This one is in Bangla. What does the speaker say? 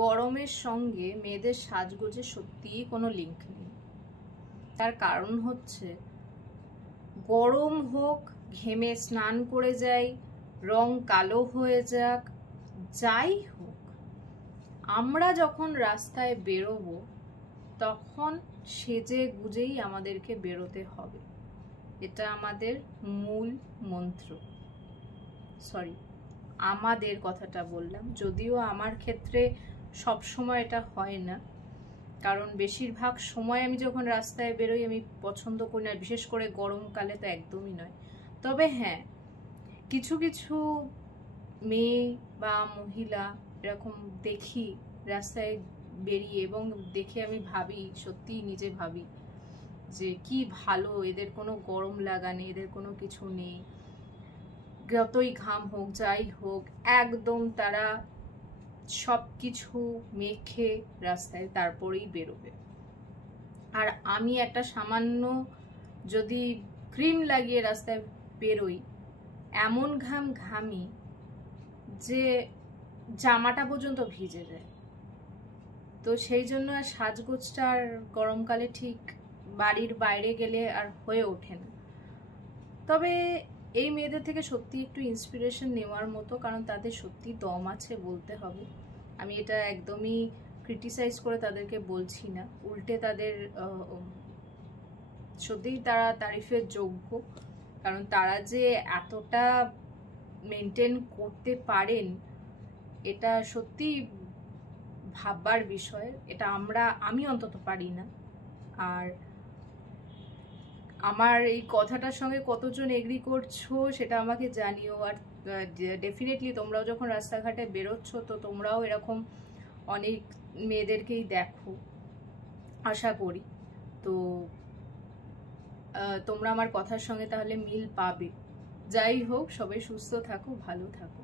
গরমের সঙ্গে মেয়েদের সাজগোজে সত্যিই কোনো লিঙ্ক নেই। তার কারণ হচ্ছে, গরম হোক, ঘেমে স্নান করে যাই, রং কালো হয়ে যাক, যাই হোক, আমরা যখন রাস্তায় বেরোবো তখন সেজে গুজেই আমাদেরকে বেরোতে হবে। এটা আমাদের মূল মন্ত্র। সরি, আমাদের কথাটা বললাম, যদিও আমার ক্ষেত্রে সব সময় এটা হয় না, কারণ বেশিরভাগ সময় আমি যখন রাস্তায় বেরোই আমি পছন্দ করি না, বিশেষ করে গরমকালে তো একদমই নয়। তবে হ্যাঁ, কিছু কিছু মেয়ে বা মহিলা এরকম দেখি রাস্তায় বেরিয়ে, এবং দেখে আমি ভাবি, সত্যিই নিজে ভাবি যে কি ভালো, এদের কোনো গরম লাগা নেই, এদের কোনো কিছু নেই, যতই ঘাম হোক যাই হোক একদম তারা সবকিছু মেখে রাস্তায় তারপরেই বেরোবে। আর আমি একটা সামান্য যদি ক্রিম লাগিয়ে রাস্তায় বেরোই, এমন ঘাম ঘামি যে জামাটা পর্যন্ত ভিজে যায়। তো সেই জন্য আর সাজগোজটা আর গরমকালে ঠিক বাড়ির বাইরে গেলে আর হয়ে ওঠে না। তবে এই মেয়েদের থেকে সত্যি একটু ইন্সপিরেশন নেওয়ার মতো, কারণ তাদের সত্যি দম আছে বলতে হবে। আমি এটা একদমই ক্রিটিসাইজ করে তাদেরকে বলছি না, উল্টে তাদের সত্যিই তারা তারিফের যোগ্য, কারণ তারা যে এতটা মেনটেন করতে পারেন এটা সত্যি ভাববার বিষয়। এটা আমি অন্তত পারি না। আর আমার এই কথাটার সঙ্গে কতজন এগ্রি করছো সেটা আমাকে জানিও। আর ডেফিনেটলি তোমরাও যখন রাস্তাঘাটে বেরোচ্ছ তো তোমরাও এরকম অনেক মেয়েদেরকেই দেখো, আশা করি। তো তোমরা আমার কথার সঙ্গে তাহলে মিল পাবে। যাই হোক, সবাই সুস্থ থাকো, ভালো থাকো।